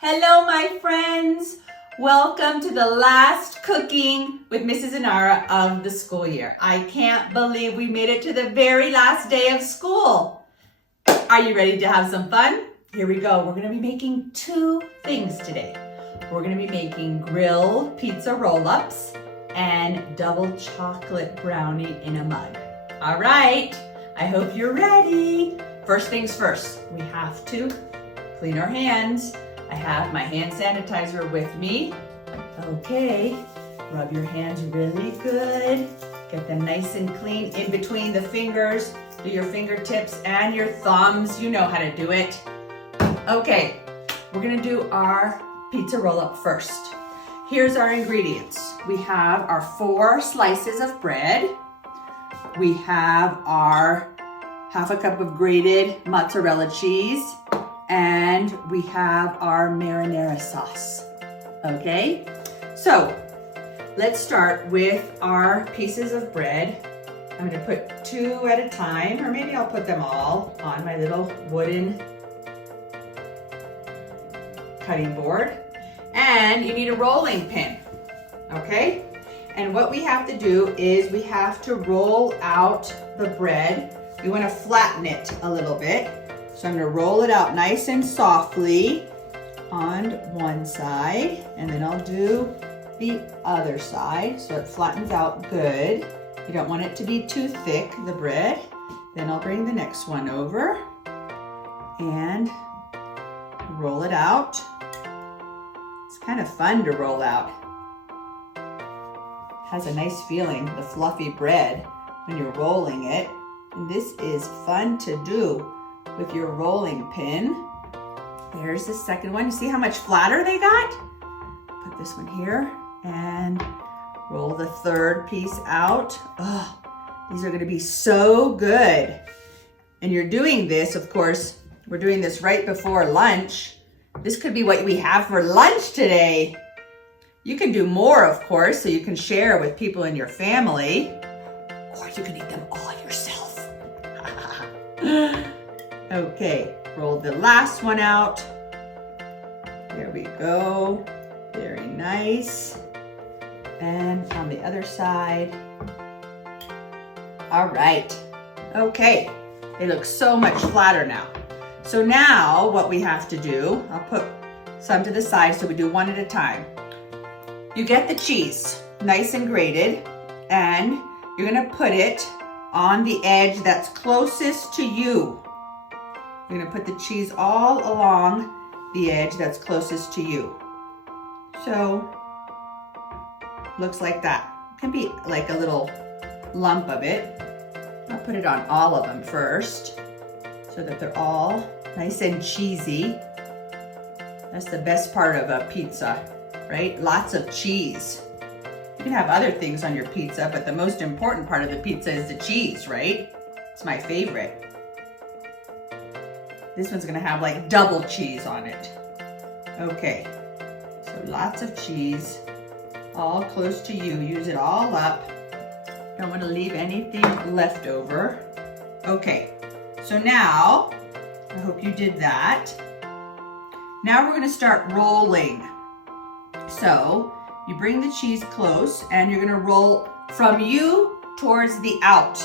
Hello, my friends. Welcome to the last cooking with Mrs. Inarra of the school year. I can't believe we made it to the very last day of school. Are you ready to have some fun? Here we go. We're going to be making two things today. We're going to be making grilled pizza roll-ups and double chocolate brownie in a mug. All right. I hope you're ready. First things first, we have to clean our hands. I have my hand sanitizer with me. Okay, rub your hands really good. Get them nice and clean in between the fingers. Do your fingertips and your thumbs. You know how to do it. Okay, we're gonna do our pizza roll-up first. Here's our ingredients. We have our 4 slices of bread. We have our half a cup of grated mozzarella cheese. And we have our marinara sauce, okay? So let's start with our pieces of bread. I'm gonna put 2 at a time, or maybe I'll put them all on my little wooden cutting board. And you need a rolling pin, okay? And what we have to do is we have to roll out the bread. We wanna flatten it a little bit. So I'm gonna roll it out nice and softly on one side, and then I'll do the other side so it flattens out good. You don't want it to be too thick, the bread. Then I'll bring the next one over and roll it out. It's kind of fun to roll out. It has a nice feeling, the fluffy bread, when you're rolling it. And this is fun to do with your rolling pin. There's the second one. You see how much flatter they got? Put this one here and roll the third piece out. Oh, these are gonna be so good. And you're doing this, of course, we're doing this right before lunch. This could be what we have for lunch today. You can do more, of course, so you can share with people in your family, or you can eat them all yourself. Okay, roll the last one out. There we go. Very nice. And on the other side. All right. Okay, they look so much flatter now. So now what we have to do, I'll put some to the side so we do one at a time. You get the cheese, nice and grated, and you're gonna put it on the edge that's closest to you. You're gonna put the cheese all along the edge that's closest to you. So, looks like that. It can be like a little lump of it. I'll put it on all of them first so that they're all nice and cheesy. That's the best part of a pizza, right? Lots of cheese. You can have other things on your pizza, but the most important part of the pizza is the cheese, right? It's my favorite. This one's gonna have like double cheese on it. Okay, so lots of cheese, all close to you. Use it all up. Don't wanna leave anything left over. Okay, so now, I hope you did that. Now we're gonna start rolling. So, you bring the cheese close and you're gonna roll from you towards the out,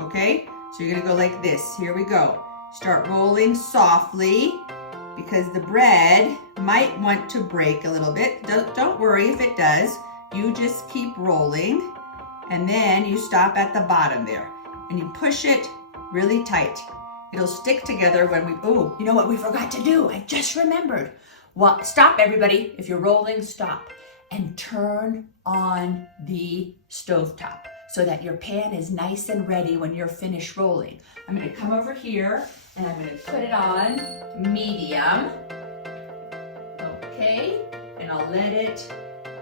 okay? So you're gonna go like this, here we go. Start rolling softly because the bread might want to break a little bit. Don't worry if it does. You just keep rolling and then you stop at the bottom there and you push it really tight. It'll stick together when we, oh, you know what we forgot to do? I just remembered. Well, stop everybody. If you're rolling, stop and turn on the stovetop so that your pan is nice and ready when you're finished rolling. I'm gonna come over here and I'm gonna put it on medium. Okay, and I'll let it,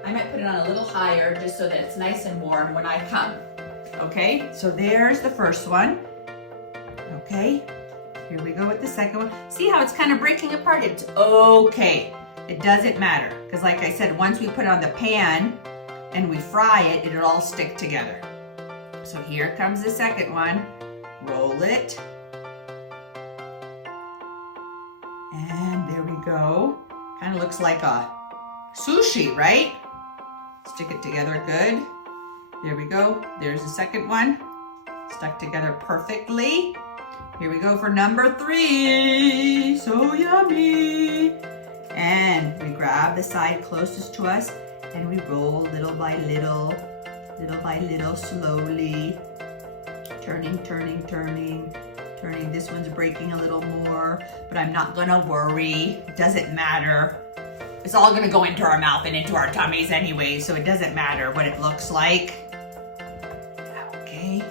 I might put it on a little higher just so that it's nice and warm when I come. Okay, so there's the first one. Okay, here we go with the second one. See how it's kind of breaking apart? It's okay. It doesn't matter, because like I said, once we put it on the pan and we fry it, it'll all stick together. So here comes the second one. Roll it. And there we go. Kind of looks like a sushi, right? Stick it together good. There we go. There's the second one. Stuck together perfectly. Here we go for number 3. So yummy. And we grab the side closest to us and we roll little by little, slowly. Turning, turning, turning, turning. This one's breaking a little more, but I'm not gonna worry. It doesn't matter. It's all gonna go into our mouth and into our tummies anyway, so it doesn't matter what it looks like. Okay.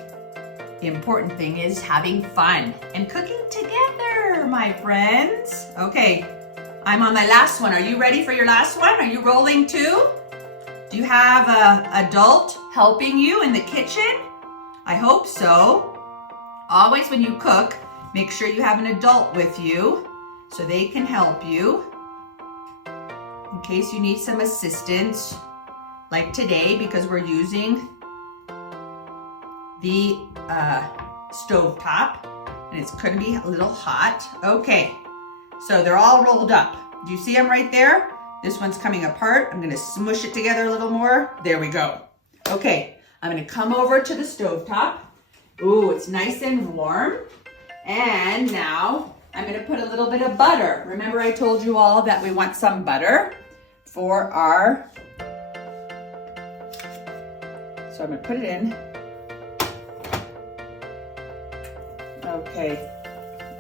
The important thing is having fun and cooking together, my friends. Okay, I'm on my last one. Are you ready for your last one? Are you rolling too? Do you have an adult helping you in the kitchen? I hope so. Always when you cook, make sure you have an adult with you so they can help you in case you need some assistance, like today, because we're using the stove top and it's gonna be a little hot. Okay, so they're all rolled up. Do you see them right there? This one's coming apart. I'm gonna smush it together a little more. There we go. Okay, I'm gonna come over to the stove top. Ooh, it's nice and warm. And now I'm gonna put a little bit of butter. Remember I told you all that we want some butter for our, so I'm gonna put it in. Okay.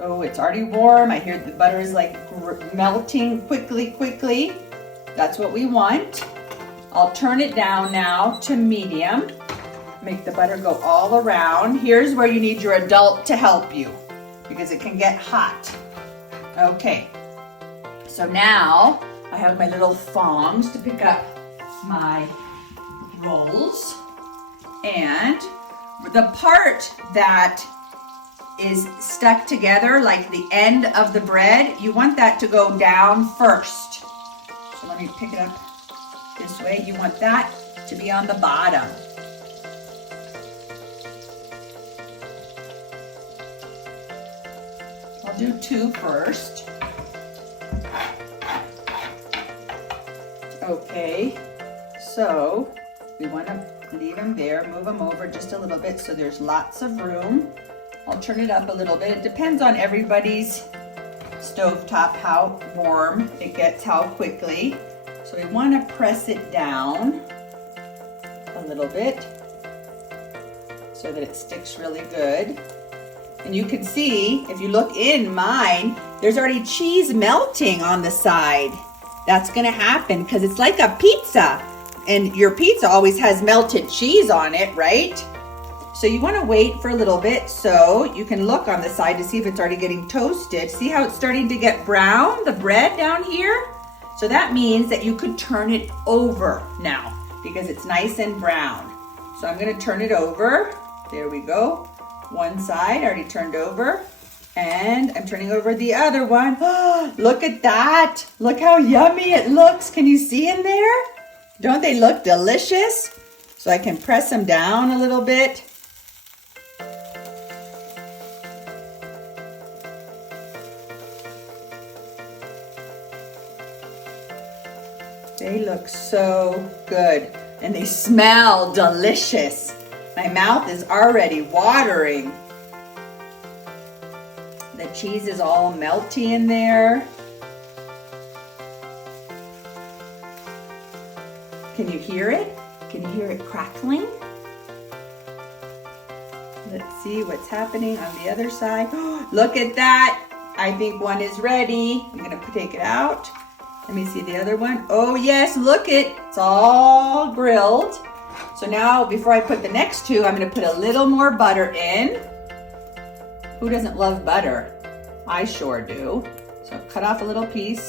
Oh, it's already warm. I hear the butter is like melting quickly. That's what we want. I'll turn it down now to medium. Make the butter go all around. Here's where you need your adult to help you because it can get hot. Okay. So now I have my little thongs to pick up my rolls. And the part that is stuck together, like the end of the bread, you want that to go down first. So let me pick it up this way. You want that to be on the bottom. I'll do 2 first. Okay, so we want to leave them there, move them over just a little bit so there's lots of room. I'll turn it up a little bit. It depends on everybody's stovetop, how warm it gets, how quickly. So we want to press it down a little bit so that it sticks really good. And you can see, if you look in mine, there's already cheese melting on the side. That's gonna happen because it's like a pizza. And your pizza always has melted cheese on it, right? So you want to wait for a little bit so you can look on the side to see if it's already getting toasted. See how it's starting to get brown, the bread down here? So that means that you could turn it over now because it's nice and brown. So I'm going to turn it over. There we go. One side already turned over. And I'm turning over the other one. Look at that. Look how yummy it looks. Can you see in there? Don't they look delicious? So I can press them down a little bit. They look so good and they smell delicious. My mouth is already watering. The cheese is all melty in there. Can you hear it? Can you hear it crackling? Let's see what's happening on the other side. Look at that. I think one is ready. I'm gonna take it out. Let me see the other one. Oh yes, look it's all grilled. So now before I put the next 2, I'm gonna put a little more butter in. Who doesn't love butter? I sure do. So cut off a little piece,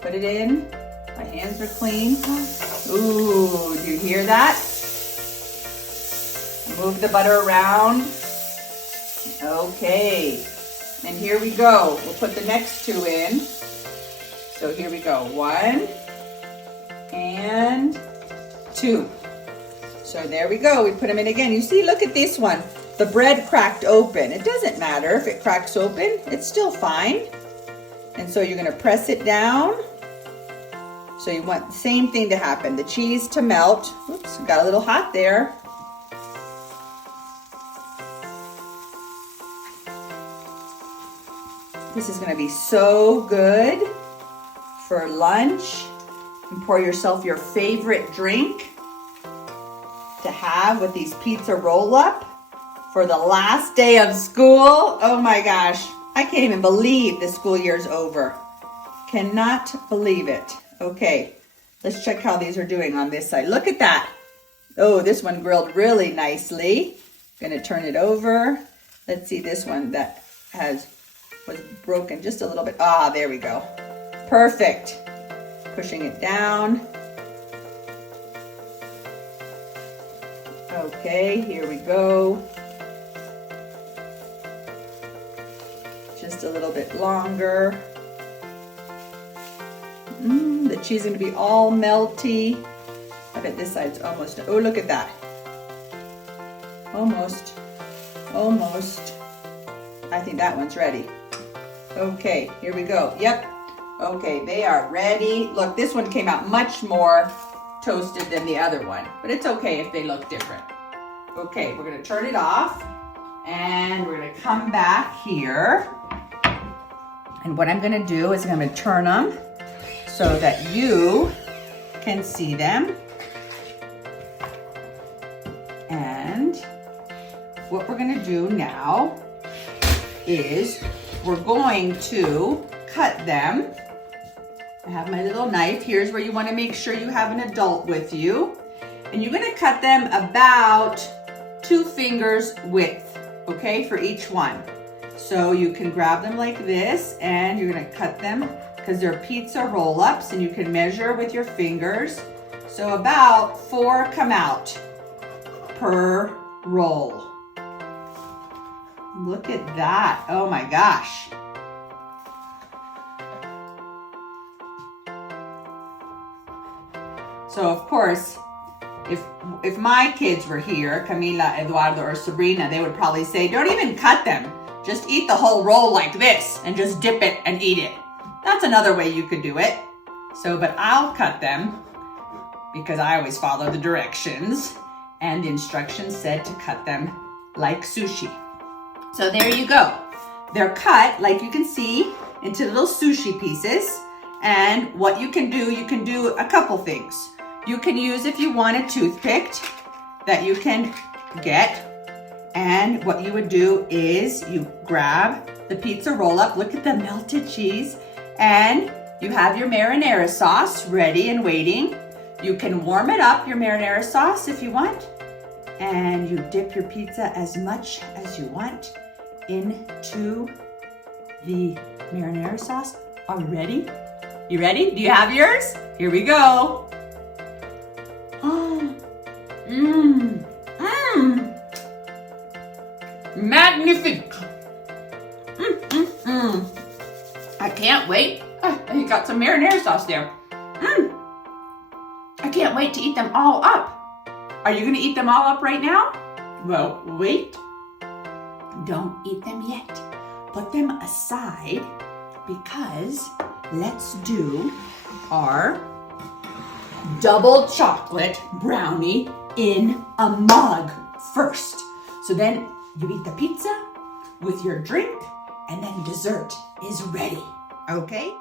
put it in. My hands are clean. Ooh, do you hear that? Move the butter around. Okay, and here we go. We'll put the next 2 in. So here we go, 1 and 2. So there we go, we put them in again. You see, look at this one. The bread cracked open. It doesn't matter if it cracks open, it's still fine. And so you're gonna press it down So you want the same thing to happen. The cheese to melt. Oops, got a little hot there. This is gonna be so good for lunch. And pour yourself your favorite drink to have with these pizza roll-up for the last day of school. Oh my gosh, I can't even believe the school year's over. Cannot believe it. Okay, let's check how these are doing on this side. Look at that. Oh, this one grilled really nicely. Gonna turn it over. Let's see this one that was broken just a little bit. Ah, there we go. Perfect. Pushing it down. Okay, here we go. Just a little bit longer. The cheese is going to be all melty. I bet this side's almost, oh, look at that. Almost. I think that one's ready. Okay, here we go. Yep. Okay, they are ready. Look, this one came out much more toasted than the other one, but it's okay if they look different. Okay, we're gonna turn it off and we're gonna come back here. And what I'm gonna do is I'm gonna turn them so that you can see them. And what we're gonna do now is we're going to cut them. I have my little knife. Here's where you want to make sure you have an adult with you. And you're going to cut them about 2 fingers width, okay, for each one. So you can grab them like this and you're going to cut them because they're pizza roll-ups and you can measure with your fingers. So about 4 come out per roll. Look at that. Oh my gosh. So of course, if my kids were here, Camila, Eduardo, or Sabrina, they would probably say, don't even cut them. Just eat the whole roll like this and just dip it and eat it. That's another way you could do it. So, but I'll cut them because I always follow the directions, and the instructions said to cut them like sushi. So there you go. They're cut, like you can see, into little sushi pieces. And what you can do a couple things. You can use, if you want, a toothpick that you can get. And what you would do is you grab the pizza roll-up, look at the melted cheese, and you have your marinara sauce ready and waiting. You can warm it up, your marinara sauce, if you want. And you dip your pizza as much as you want into the marinara sauce. Are you ready? You ready? Do you have yours? Here we go. Magnifique. I can't wait. You got some marinara sauce there. I can't wait to eat them all up. Are you gonna eat them all up right now? Well, wait. Don't eat them yet. Put them aside because let's do our double chocolate brownie in a mug first. So then you eat the pizza with your drink and then dessert is ready, okay?